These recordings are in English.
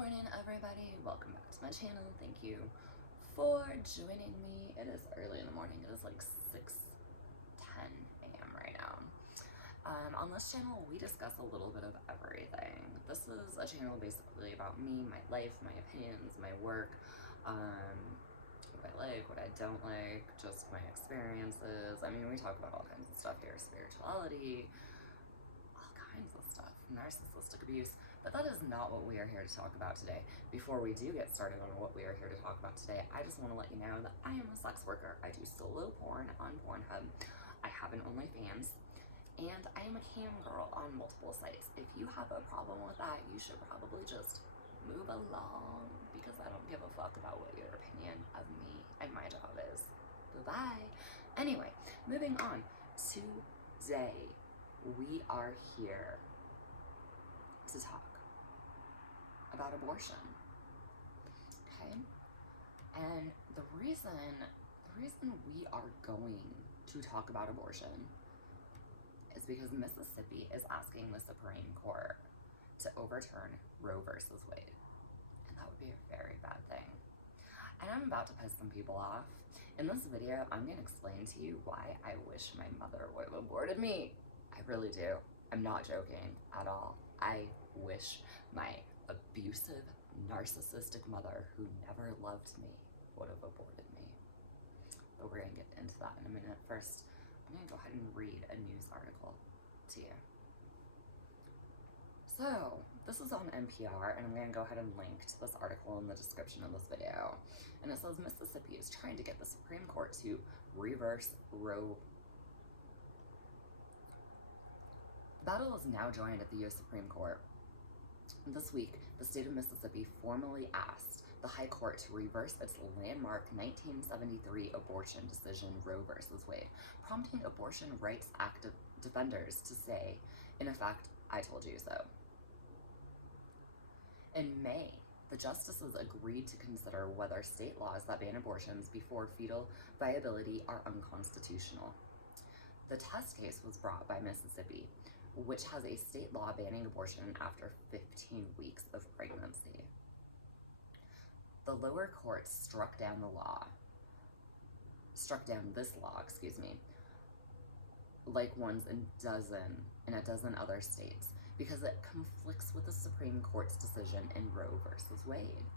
morning, everybody. Welcome back to my channel. Thank you for joining me. It is early in the morning. It is like 6:10 a.m. right now. On this channel, we discuss a little bit of everything. This is a channel basically about me, my life, my opinions, my work, what I like, what I don't like, just my experiences. I mean, we talk about all kinds of stuff here, spirituality, all kinds of stuff, narcissistic abuse. But that is not what we are here to talk about today. Before we do get started on what we are here to talk about today, I just want to let you know that I am a sex worker. I do solo porn on Pornhub. I have an OnlyFans, and I am a cam girl on multiple sites. If you have a problem with that, you should probably just move along, because I don't give a fuck about what your opinion of me and my job is. Bye-bye. Anyway, moving on. Today, we are here to talk about abortion, okay? And the reason we are going to talk about abortion is because Mississippi is asking the Supreme Court to overturn Roe versus Wade, and that would be a very bad thing. And I'm about to piss some people off. In this video, I'm going to explain to you why I wish my mother would have aborted me. I really do. I'm not joking at all. I wish my abusive, narcissistic mother who never loved me would have aborted me. But we're going to get into that in a minute. First, I'm going to go ahead and read a news article to you. So, this is on NPR, and I'm going to go ahead and link to this article in the description of this video. And it says, Mississippi is trying to get the Supreme Court to reverse Roe. The battle is now joined at the U.S. Supreme Court. This week, the state of Mississippi formally asked the High Court to reverse its landmark 1973 abortion decision, Roe versus Wade, prompting abortion rights active defenders to say, in effect, I told you so. In May, the justices agreed to consider whether state laws that ban abortions before fetal viability are unconstitutional. The test case was brought by Mississippi, which has a state law banning abortion after 15 weeks of pregnancy. The lower court struck down this law, like ones in a dozen other states, because it conflicts with the Supreme Court's decision in Roe versus Wade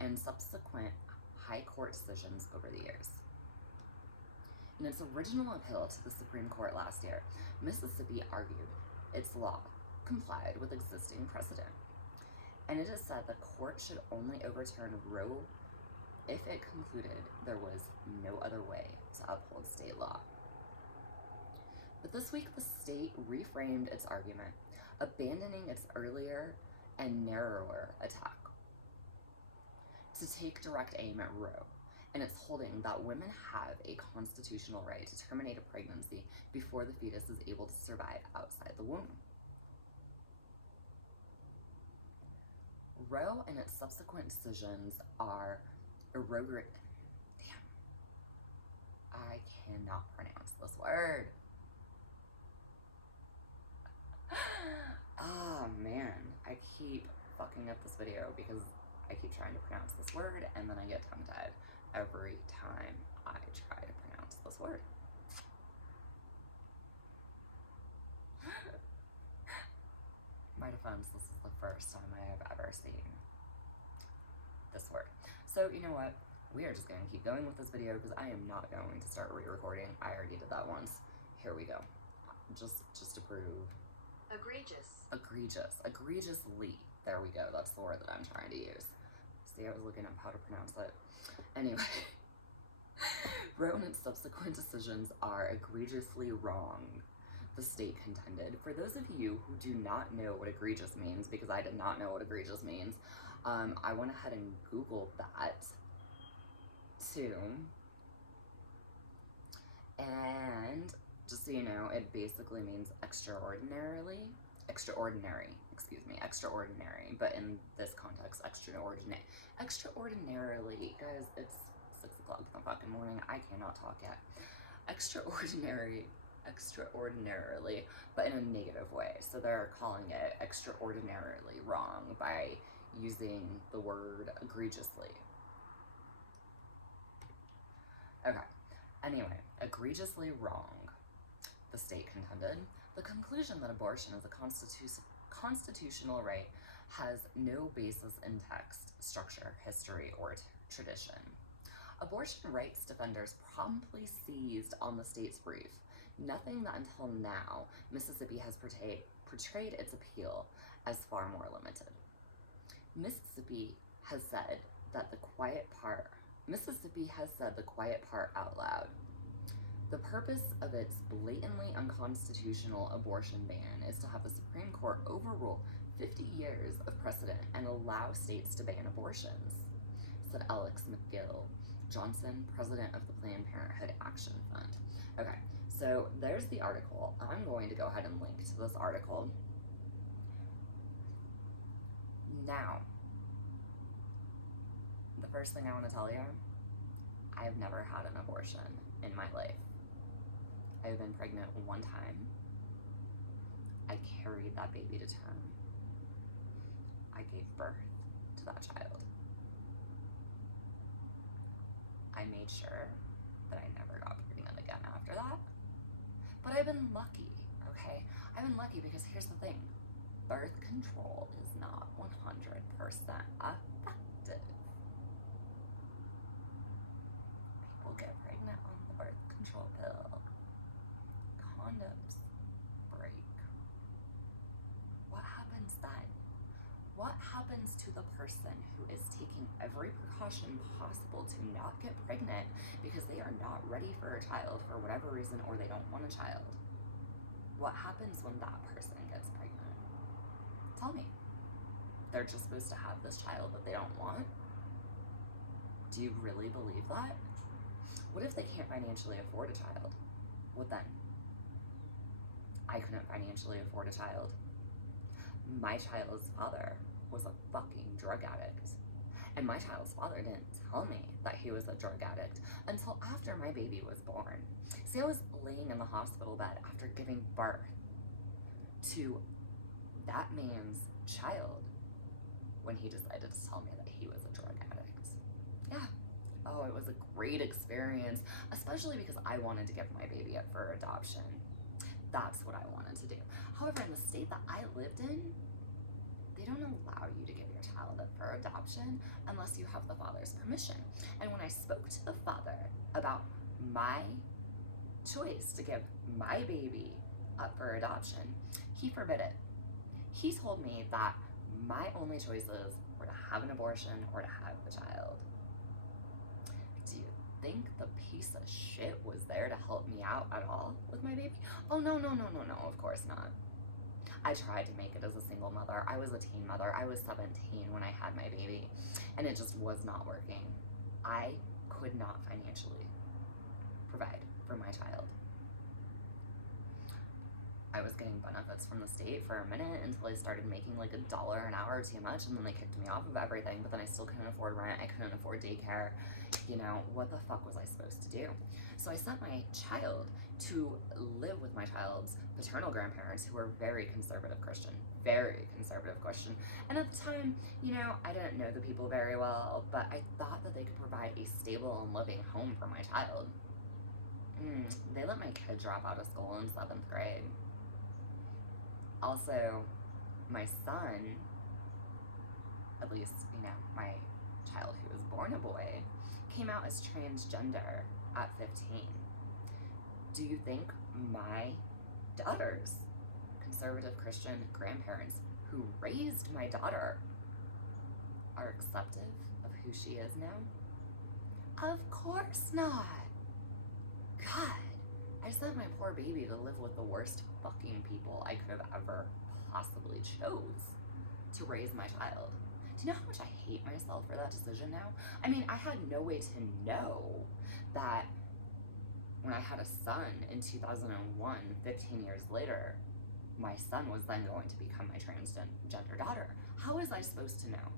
and subsequent high court decisions over the years. In its original appeal to the Supreme Court last year, Mississippi argued its law complied with existing precedent, and it is said the court should only overturn Roe if it concluded there was no other way to uphold state law. But this week, the state reframed its argument, abandoning its earlier and narrower attack to take direct aim at Roe, and it's holding that women have a constitutional right to terminate a pregnancy before the fetus is able to survive outside the womb. Roe and its subsequent decisions are irrogate. Damn. I cannot pronounce this word. Oh man, I keep fucking up this video because I keep trying to pronounce this word and then I get tongue-tied every time I try to pronounce this word. My defense, this is the first time I have ever seen this word. So you know what? We are just going to keep going with this video because I am not going to start re-recording. I already did that once. Here we go. Just to prove. Egregiously. There we go. That's the word that I'm trying to use. See, I was looking up how to pronounce it. Anyway. Roe and its subsequent decisions are egregiously wrong, the state contended. For those of you who do not know what egregious means, because I did not know what egregious means, I went ahead and Googled that too. And just so you know, it basically means extraordinary, but in this context, extraordinarily, guys, it's 6 o'clock in the fucking morning, I cannot talk yet. Extraordinarily, but in a negative way, so they're calling it extraordinarily wrong by using the word egregiously. Okay, anyway, egregiously wrong, the state contended. The conclusion that abortion is a constitutional right has no basis in text, structure, history, or tradition. Abortion rights defenders promptly seized on the state's brief, nothing that until now Mississippi has portrayed its appeal as far more limited. Mississippi has said the quiet part out loud. The purpose of its blatantly unconstitutional abortion ban is to have the Supreme Court overrule 50 years of precedent and allow states to ban abortions, said Alex McGill Johnson, president of the Planned Parenthood Action Fund. Okay, so there's the article. I'm going to go ahead and link to this article. Now, the first thing I want to tell you, I've never had an abortion in my life. I've been pregnant one time. I carried that baby to term. I gave birth to that child. I made sure that I never got pregnant again after that. But I've been lucky, okay? I've been lucky because here's the thing. Birth control is not 100% effective. People get pregnant on the birth control pill. Condoms break. What happens then? What happens to the person who is taking every precaution possible to not get pregnant because they are not ready for a child for whatever reason, or they don't want a child? What happens when that person gets pregnant? Tell me. They're just supposed to have this child that they don't want? Do you really believe that? What if they can't financially afford a child? What then? I couldn't financially afford a child. My child's father was a fucking drug addict. And my child's father didn't tell me that he was a drug addict until after my baby was born. See, I was laying in the hospital bed after giving birth to that man's child when he decided to tell me that he was a drug addict. Yeah. Oh, it was a great experience, especially because I wanted to give my baby up for adoption. That's what I wanted to do. However, in the state that I lived in, they don't allow you to give your child up for adoption unless you have the father's permission. And when I spoke to the father about my choice to give my baby up for adoption, he forbid it. He told me that my only choices were to have an abortion or to have the child. Do you think the piece of shit was there to help me out at all with my baby? Oh, no, of course not. I tried to make it as a single mother. I was a teen mother. I was 17 when I had my baby, and it just was not working. I could not financially provide for my child. I was getting benefits from the state for a minute until I started making like $1 an hour too much, and then they kicked me off of everything, but then I still couldn't afford rent. I couldn't afford daycare. You know, what the fuck was I supposed to do? So I sent my child to live with my child's paternal grandparents, who were very conservative Christian. And at the time, you know, I didn't know the people very well, but I thought that they could provide a stable and living home for my child. They let my kid drop out of school in 7th grade. Also, my son, at least, you know, my child who was born a boy, came out as transgender at 15. Do you think my daughter's conservative Christian grandparents who raised my daughter are accepting of who she is now? Of course not. God, I sent my poor baby to live with the worst fucking people I could have ever possibly chose to raise my child. Do you know how much I hate myself for that decision now? I mean, I had no way to know that when I had a son in 2001, 15 years later, my son was then going to become my transgender daughter. How was I supposed to know?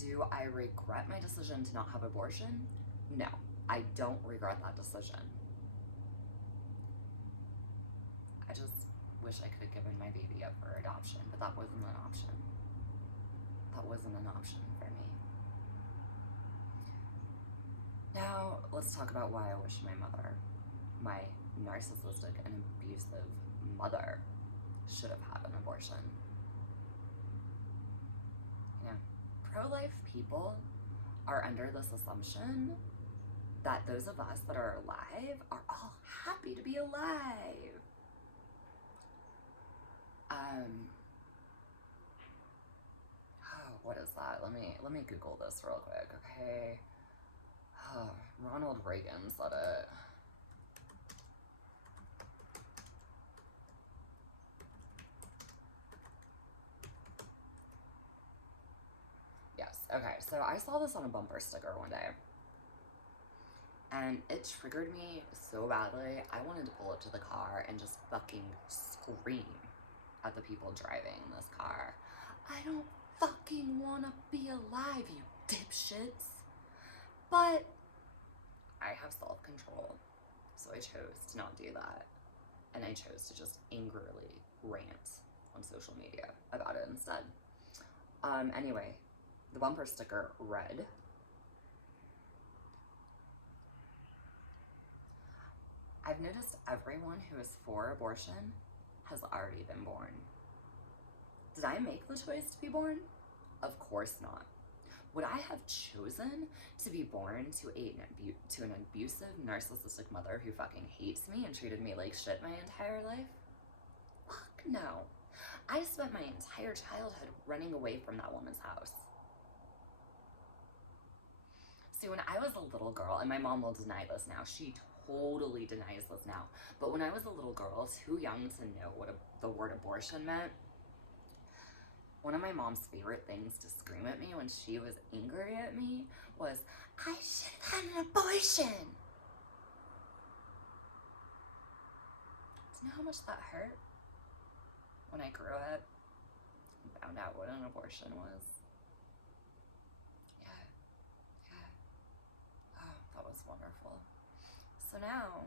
Do I regret my decision to not have abortion? No, I don't regret that decision. I just wish I could have given my baby up for adoption, but that wasn't an option. that wasn't an option for me. Now, let's talk about why I wish my mother, my narcissistic and abusive mother, should have had an abortion. You know, pro-life people are under this assumption that those of us that are alive are all happy to be alive. What is that? Let me Google this real quick, okay? Ronald Reagan said it. Yes, okay, so I saw this on a bumper sticker one day, and it triggered me so badly, I wanted to pull up to the car and just fucking scream at the people driving this car. I don't fucking wanna be alive, you dipshits. But I have self-control, so I chose to not do that. And I chose to just angrily rant on social media about it instead. Anyway, the bumper sticker read, I've noticed everyone who is for abortion has already been born. Did I make the choice to be born? Of course not. Would I have chosen to be born to an abusive, narcissistic mother who fucking hates me and treated me like shit my entire life? Fuck no. I spent my entire childhood running away from that woman's house. See, when I was a little girl, and my mom will deny this now, she totally denies this now, but when I was a little girl, too young to know what the word abortion meant, one of my mom's favorite things to scream at me when she was angry at me was, I should have had an abortion. Do you know how much that hurt? When I grew up and found out what an abortion was. Yeah. Oh, that was wonderful. So now,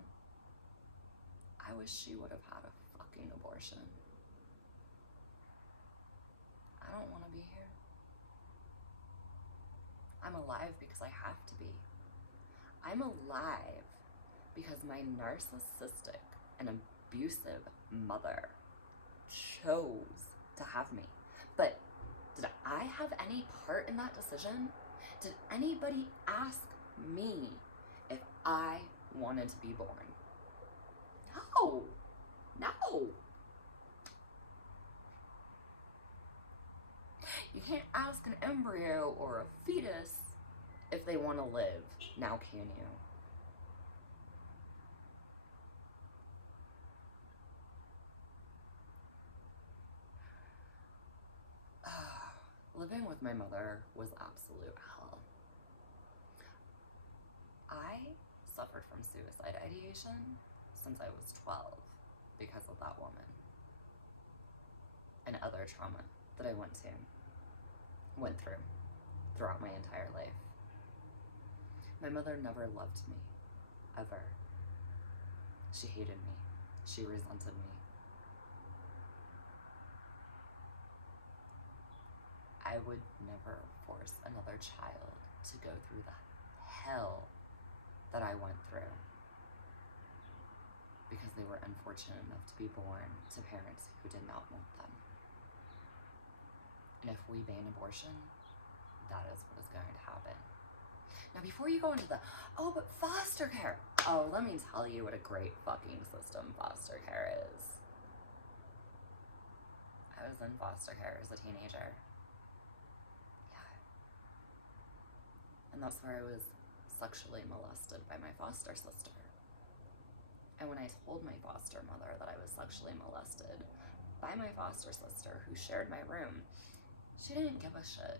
I wish she would have had a fucking abortion. I don't want to be here. I'm alive because I have to be. I'm alive because my narcissistic and abusive mother chose to have me. But did I have any part in that decision? Did anybody ask me if I wanted to be born? No. You can't ask an embryo or a fetus if they want to live. Now can you? Living with my mother was absolute hell. I suffered from suicide ideation since I was 12 because of that woman and other trauma that I went through throughout my entire life. My mother never loved me, ever. She hated me. She resented me. I would never force another child to go through the hell that I went through because they were unfortunate enough to be born to parents who did not want them. And if we ban abortion, that is what is going to happen. Now, before you go into but foster care. Oh, let me tell you what a great fucking system foster care is. I was in foster care as a teenager. Yeah. And that's where I was sexually molested by my foster sister. And when I told my foster mother that I was sexually molested by my foster sister who shared my room, she didn't give a shit.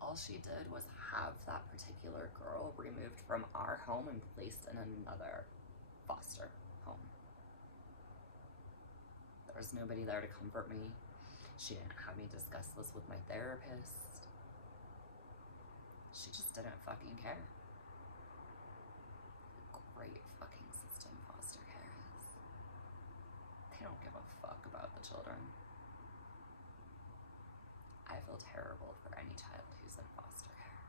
All she did was have that particular girl removed from our home and placed in another foster home. There was nobody there to comfort me. She didn't have me discuss this with my therapist. She just didn't fucking care. Great fucking system foster care is. They don't give a fuck about the children. I feel child who's in foster care.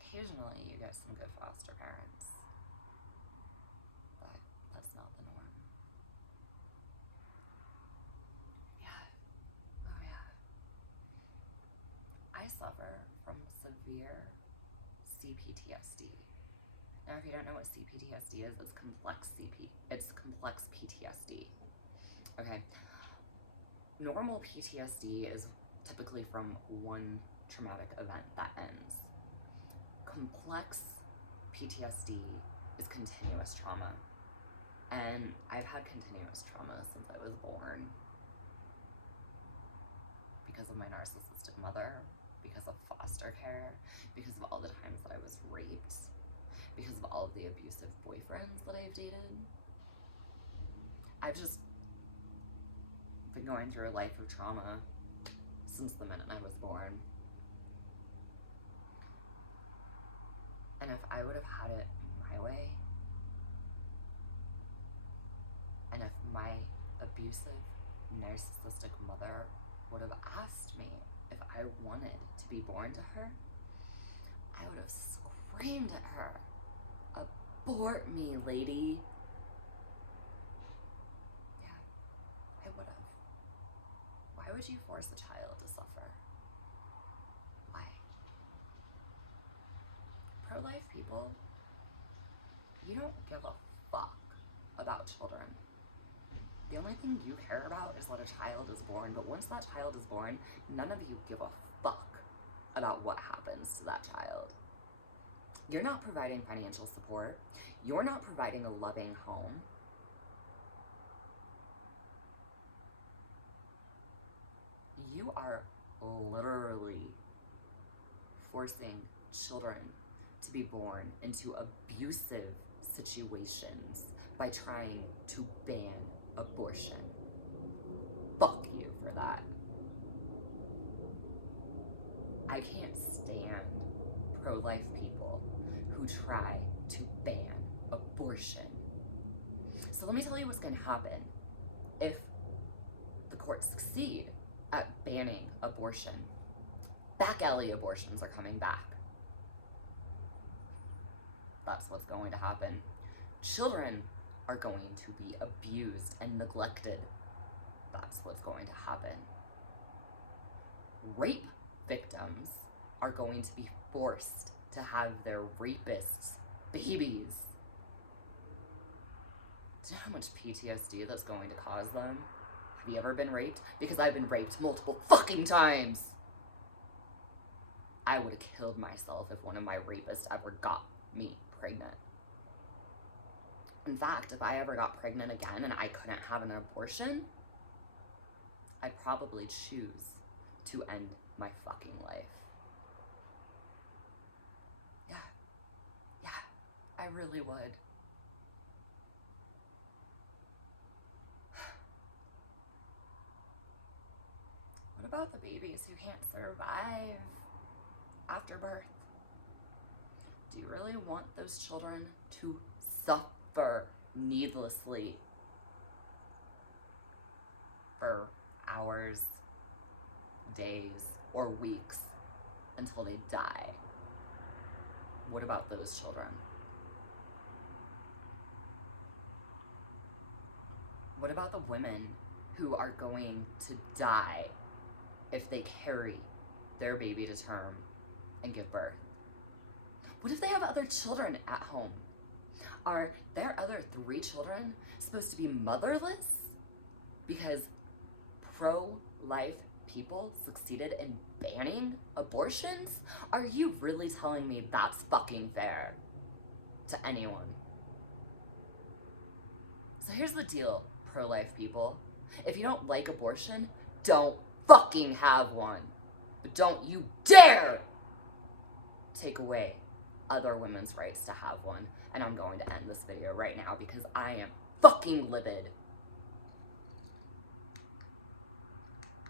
Occasionally you get some good foster parents, but that's not the norm. Yeah. Oh yeah. I suffer from severe CPTSD. Now, if you don't know what CPTSD is, it's complex PTSD. Okay. Normal PTSD is typically from one traumatic event that ends. Complex PTSD is continuous trauma. And I've had continuous trauma since I was born. Because of my narcissistic mother, because of foster care, because of all the times that I was raped, because of all of the abusive boyfriends that I've dated. I've just been going through a life of trauma since the minute I was born. And if I would have had it my way, and if my abusive, narcissistic mother would have asked me if I wanted to be born to her, I would have screamed at her, "Abort me, lady." Yeah, I would have. Why would you force a child to suffer? Why? Pro-life people, you don't give a fuck about children. The only thing you care about is that a child is born, but once that child is born, none of you give a fuck about what happens to that child. You're not providing financial support. You're not providing a loving home. You are literally forcing children to be born into abusive situations by trying to ban abortion. Fuck you for that. I can't stand pro-life people who try to ban abortion. So let me tell you what's going to happen if the courts succeed at banning abortion. Back alley abortions are coming back. That's what's going to happen. Children are going to be abused and neglected. That's what's going to happen. Rape victims are going to be forced to have their rapists' babies. Do you know how much PTSD that's going to cause them? Have you ever been raped? Because I've been raped multiple fucking times. I would have killed myself if one of my rapists ever got me pregnant. In fact, if I ever got pregnant again and I couldn't have an abortion, I'd probably choose to end my fucking life. Yeah, I really would. What about the babies who can't survive after birth? Do you really want those children to suffer needlessly for hours, days, or weeks until they die? What about those children? What about the women who are going to die if they carry their baby to term and give birth? What if they have other children at home? Are their other 3 children supposed to be motherless because pro-life people succeeded in banning abortions? Are you really telling me that's fucking fair to anyone? So here's the deal, pro-life people. If you don't like abortion, don't fucking have one. But don't you dare take away other women's rights to have one. And I'm going to end this video right now because I am fucking livid.